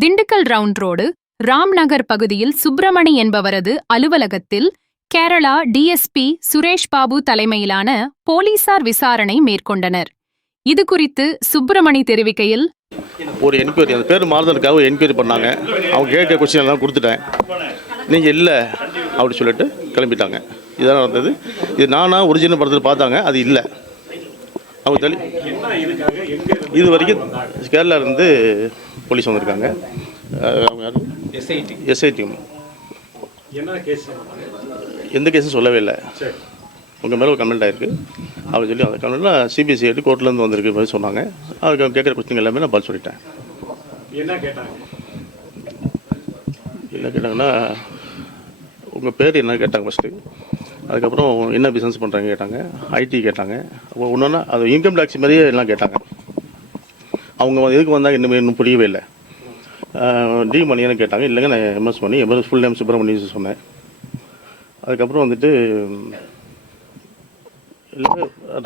Dindigul round road Ramnagar பகுதியில் சுப்பிரமணி என்பவரது அலுவலகத்தில் கேரளா டிஎஸ்பி சுரேஷ் பாபு தலைமையிலான போலீசார் விசாரணை மேற்கொண்டனர். இதுகுறித்து சுப்பிரமணி தெரிவிக்கையில், ஒரு என்கொயரி, அந்த பேர் மாறுதலுக்காக என்கொயரி பண்ணாங்க. அவங்க கேட்க கொஸ்டின் எல்லாம் கொடுத்துட்டேன். நீங்கள் இல்லை அப்படி சொல்லிட்டு கிளம்பிட்டாங்க. இதெல்லாம் நடந்தது. இது நானாக ஒரிஜினல் படத்தில் பார்த்தாங்க, அது இல்லை. அவங்க இது வரைக்கும் கேரளாவிலேருந்து போலீஸ் வந்திருக்காங்க. அவங்க யாரும் எஸ்ஐடி. எந்த கேஸும் சொல்லவே இல்லை. உங்கள் மேலே ஒரு கம்ப்ளைண்ட் ஆகிருக்கு அப்படின்னு சொல்லி, அந்த கம்ப்ளைண்ட்டில் சிபிசிஐடி கோர்ட்லேருந்து வந்திருக்கு மாதிரி சொன்னாங்க. அதுக்கு அவங்க கேட்குற கொஸ்டின் எல்லாமே நான் பதில் சொல்லிட்டேன். என்ன கேட்டாங்கன்னா, உங்கள் பேர் என்ன கேட்டாங்க ஃபஸ்ட்டு. அதுக்கப்புறம் என்ன பிஸ்னஸ் பண்ணுறாங்க கேட்டாங்க. ஐடி கேட்டாங்க. அப்போ ஒன்றுன்னா அது இன்கம் டேக்ஸ் மாதிரியே எல்லாம் கேட்டாங்க. அவங்க எதுக்கு வந்தாங்க இன்னும் புரியவே இல்லை. டி மணின்னு கேட்டாங்க. இல்லைங்க, நான் எம்எஸ் மணி, எம்எஸ் ஃபுல் நேம் சுப்பிரமணி சொன்னேன். அதுக்கப்புறம் வந்துட்டு இல்லை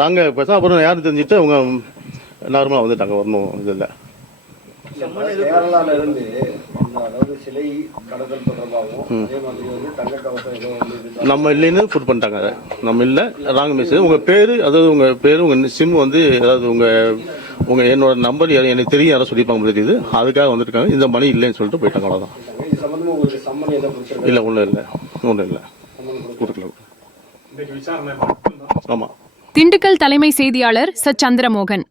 நாங்கள் பேச, அப்புறம் யாரும் தெரிஞ்சுட்டு அவங்க நார்மலாக வந்துட்டாங்க. வரணும் இது இல்லை. நம்ம இல்லைன்னு ஃபுட் பண்ணிட்டாங்க. நம்ம இல்லை, ராங் மெசேஜ். உங்கள் பேர், அதாவது உங்கள் பேர், உங்கள் சிம் வந்து, அதாவது உங்கள் என்னோட நம்பர் எனக்கு தெரியும், யாரும் சொல்லியிருப்பாங்க தெரியுது. அதுக்காக வந்துருக்காங்க. இந்த மணி இல்லைன்னு சொல்லிட்டு போயிட்டாங்க. அவ்வளோதான். இல்லை, ஒன்றும் இல்லை கொடுக்கல. ஆமாம். திண்டுக்கல் தலைமை செய்தியாளர் ச. சந்திரமோகன்.